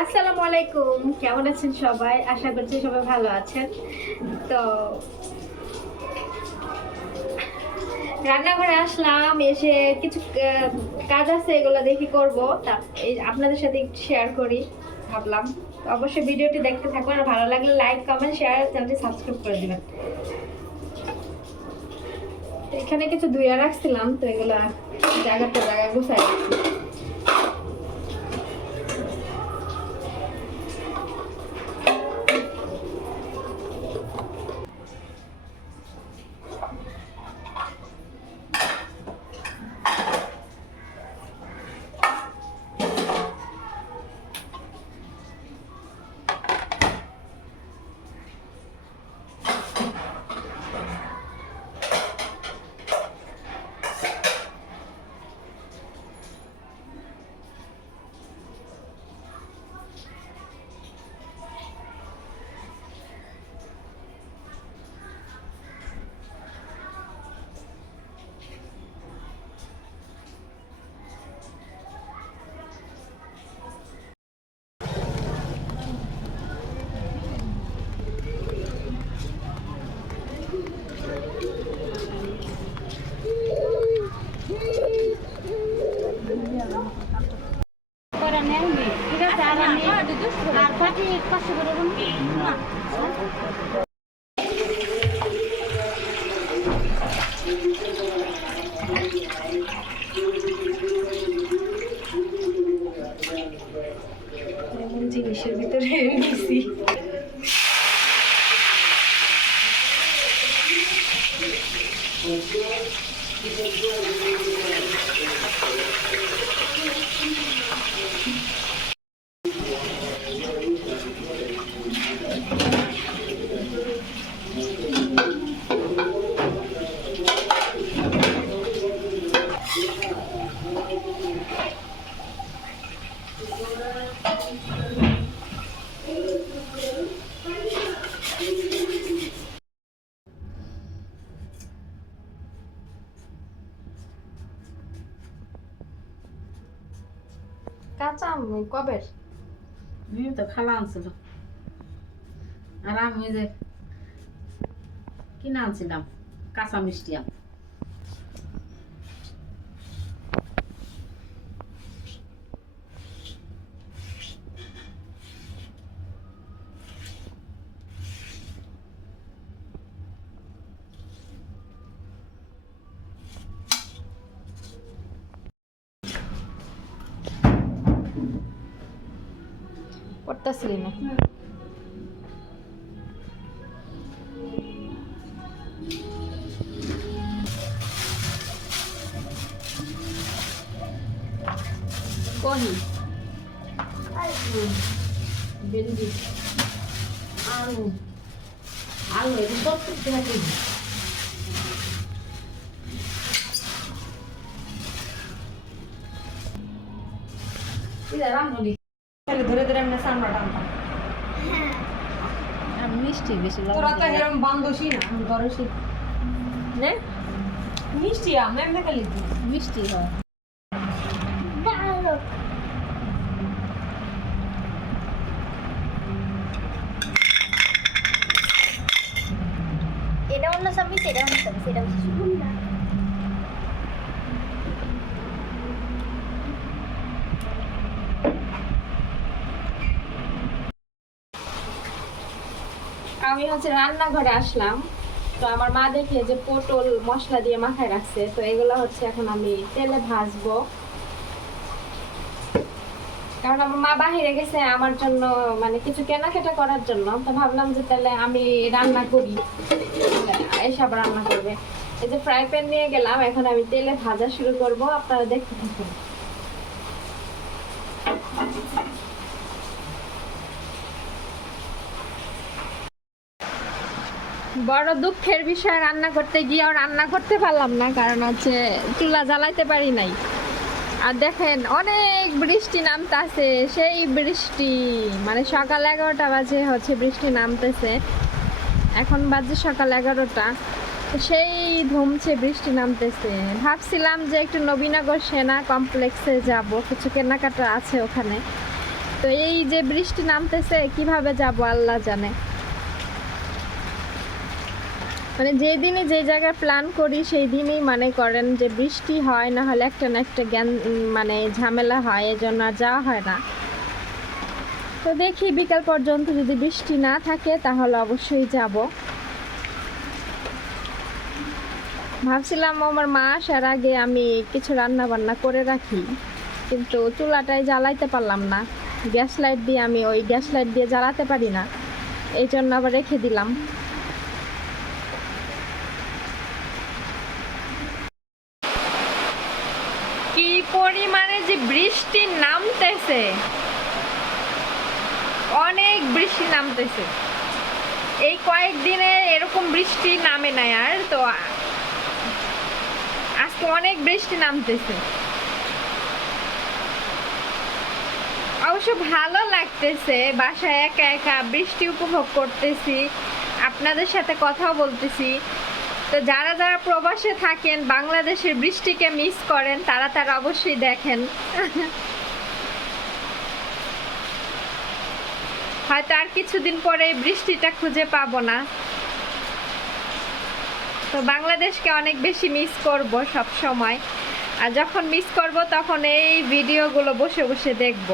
আসসালামু আলাইকুম, কেমন আছেন সবাই? আশা করছি সবাই ভালো আছেন। তো রান্নাঘরে আসলাম, এসে কিছু কাজ আছে, এগুলো দেখি করব। তা এই আপনাদের সাথে একটু শেয়ার করি ভাবলাম। তো অবশ্যই ভিডিওটি দেখতে থাকুন, আর ভালো লাগলে লাইক, কমেন্ট, শেয়ার, চ্যানেলটি সাবস্ক্রাইব করে দিবেন। এখানে কিছু ধুয়ে রাখছিলাম, তো এগুলা জায়গায় গুছাই রাখছি। জিনিসের ভিতরে দিছি। কাঁচা আম কবের? তো খালা আনছিল, আর আমি যে কিনে আনছিলাম কাঁচা মিষ্টি আম। করতেছিলি না? কহি ভেন্ডি, আলু, আলু এটা 70 টাকা কেজি। রান্ধনি ধরে ধরে আমরা সামরা টানতাম। মিষ্টি বেশি তোরা তো এরকম বান্ধসী না, গরসী না, মিষ্টি আম এমনি খালি মিষ্টি হয়। এটা অন্য সামিস, এটা অন্য সামিস, এটা হচ্ছে সুগন্ধা। আমি হচ্ছে রান্নাঘরে আসলাম। তো আমার মা দেখে যে পটল মশলা দিয়ে মাখায় রাখছে, তো এগুলো হচ্ছে এখন আমি তেলে ভাজবো। কারণ আমার মা বাহিরে গেছে আমার জন্য, মানে কিছু কেনাকাটা করার জন্য। তো ভাবলাম যে তাহলে আমি রান্না করি, এসব রান্না করবে। এই যে ফ্রাই প্যান নিয়ে গেলাম, এখন আমি তেলে ভাজা শুরু করব, আপনারা দেখতে থাকুন। বড় দুঃখের বিষয়, রান্না করতে গিয়েও রান্না করতে পারলাম না, কারণ হচ্ছে চুলা জ্বালাইতে পারি নাই। আর দেখেন অনেক বৃষ্টি নামতেছে, সেই বৃষ্টি মানে সকাল 11টা বাজে হচ্ছে বৃষ্টি নামতেছে, এখন বাজে সকাল 11টা। সেই ধুমছে বৃষ্টি নামতেছে। ভাবছিলাম যে একটু নবীনগর সেনা কমপ্লেক্সে যাব, কিছু কেনাকাটা আছে ওখানে। তো এই যে বৃষ্টি নামতেছে কিভাবে যাব আল্লাহ জানে। মানে যেদিনই যে জায়গায় প্ল্যান করি সেই দিনই মানে করেন যে বৃষ্টি হয়, না হলে একটা না একটা মানে ঝামেলা হয়, এজন্য আর যাওয়া হয় না। তো দেখি বিকাল পর্যন্ত যদি বৃষ্টি না থাকে তাহলে অবশ্যই যাব। ভাবছিলাম আমার মা আসার আগে আমি কিছু রান্না বান্না করে রাখি, কিন্তু চুলাটাই জ্বালাইতে পারলাম না। গ্যাস লাইট দিয়ে আমি ওই গ্যাস লাইট দিয়ে জ্বালাতে পারি না, এই জন্য আবার রেখে দিলাম। কি পরিমাণে যে বৃষ্টি নামতেছে, অনেক বৃষ্টি নামতেছে। এই কয়েকদিনে এরকম বৃষ্টি নামে না আর, তো আজকে অনেক বৃষ্টি নামতেছে। অবশ্য ভালো লাগতেছে, বাসায় একা একা বৃষ্টি উপভোগ করতেছি, আপনাদের সাথে কথাও বলতেছি। তো যারা যারা প্রবাসে থাকেন, বাংলাদেশের বৃষ্টিকে মিস করেন, তারা তারা অবশ্যই দেখেন। হয়তো আর কিছুদিন পরে বৃষ্টিটা খুঁজে পাবো না। তো বাংলাদেশকে অনেক বেশি মিস করব সব সময়, আর যখন মিস করব তখন এই ভিডিওগুলো বসে বসে দেখব।